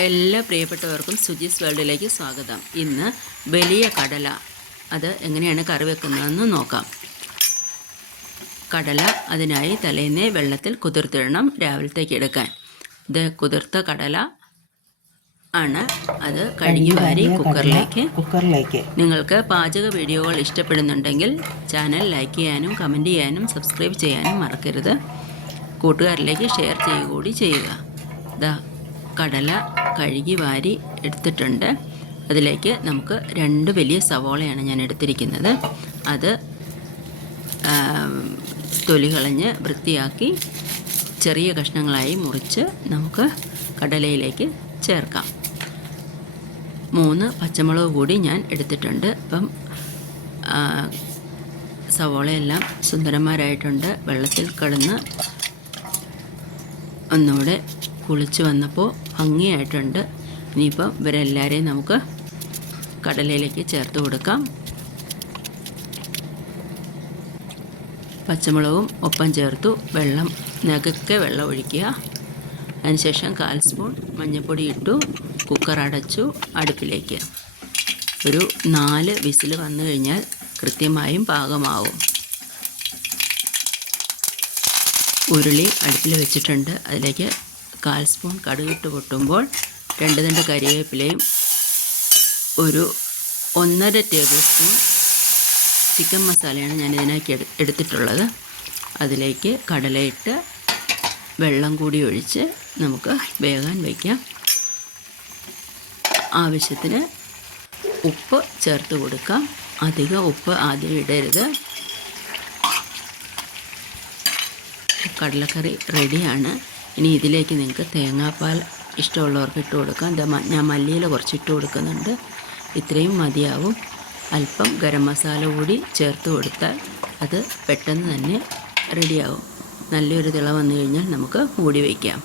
എല്ലാ പ്രിയപ്പെട്ടവർക്കും സുജീസ് വേൾഡിലേക്ക് സ്വാഗതം. ഇന്ന് വലിയ കടല അത് എങ്ങനെയാണ് കറി വെക്കുന്നതെന്ന് നോക്കാം. കടല അതിനായി തലേന്നേ വെള്ളത്തിൽ കുതിർത്തിടണം, രാവിലത്തേക്ക് എടുക്കാൻ. ഇത് കുതിർത്ത കടല ആണ്. അത് കഴുകി വാരി കുക്കറിലേക്ക്. നിങ്ങൾക്ക് പാചക വീഡിയോകൾ ഇഷ്ടപ്പെടുന്നുണ്ടെങ്കിൽ ചാനൽ ലൈക്ക് ചെയ്യാനും കമൻറ്റ് ചെയ്യാനും സബ്സ്ക്രൈബ് ചെയ്യാനും മറക്കരുത്. കൂട്ടുകാരിലേക്ക് ഷെയർ ചെയ്യുക കൂടി ചെയ്യുക. കടല കഴുകി വാരി എടുത്തിട്ടുണ്ട്. അതിലേക്ക് നമുക്ക് 2 വലിയ സവോളയാണ് ഞാൻ എടുത്തിരിക്കുന്നത്. അത് തൊലി കളഞ്ഞ് വൃത്തിയാക്കി ചെറിയ കഷ്ണങ്ങളായി മുറിച്ച് നമുക്ക് കടലയിലേക്ക് ചേർക്കാം. 3 പച്ചമുളക് കൂടി ഞാൻ എടുത്തിട്ടുണ്ട്. അപ്പം സവോളയെല്ലാം സുന്ദരന്മാരായിട്ടുണ്ട്. വെള്ളത്തിൽ കിടന്ന് ഒന്നുകൂടെ കുളിച്ച് വന്നപ്പോൾ ഭംഗിയായിട്ടുണ്ട്. ഇനിയിപ്പം ഇവരെല്ലാവരെയും നമുക്ക് കടലയിലേക്ക് ചേർത്ത് കൊടുക്കാം. പച്ചമുളകും ഒപ്പം ചേർത്തു. നെകക്കെ വെള്ളം ഒഴിക്കുക. അതിനുശേഷം 1/4 സ്പൂൺ മഞ്ഞൾപ്പൊടി ഇട്ടു. കുക്കർ അടച്ചു. അടുപ്പിലേക്ക് ഒരു 4 വിസിൽ വന്നു കഴിഞ്ഞാൽ കൃത്യമായും പാകമാവും. ഉരുളി അടുപ്പിൽ വെച്ചിട്ടുണ്ട്. അതിലേക്ക് 1/4 സ്പൂൺ കടുകിട്ട് പൊട്ടുമ്പോൾ 2 തണ്ട് കരിവേപ്പിലയും ഒരു 1.5 ടേബിൾ സ്പൂൺ ചിക്കൻ മസാലയാണ് ഞാൻ ഇതിനേക്ക് എടുത്തിട്ടുള്ളത്. അതിലേക്ക് കടലയിട്ട് വെള്ളം കൂടി ഒഴിച്ച് നമുക്ക് വേകാൻ വയ്ക്കാം. ആവശ്യത്തിന് ഉപ്പ് ചേർത്ത് കൊടുക്കാം. അധികം ഉപ്പ് ആദ്യം ഇടരുത്. കടലക്കറി റെഡിയാണ്. ഇനി ഇതിലേക്ക് നിങ്ങൾക്ക് തേങ്ങാപ്പാൽ ഇഷ്ടമുള്ളവർക്ക് ഇട്ട് കൊടുക്കാം. ഞാൻ മല്ലിയില കുറച്ച് ഇട്ട് കൊടുക്കുന്നുണ്ട്. ഇത്രയും മതിയാവും. അല്പം ഗരം മസാല കൂടി ചേർത്ത് കൊടുത്താൽ അത് പെട്ടെന്ന് തന്നെ റെഡിയാവും. നല്ലൊരു തിള വന്നു കഴിഞ്ഞാൽ നമുക്ക് മൂടി വയ്ക്കാം.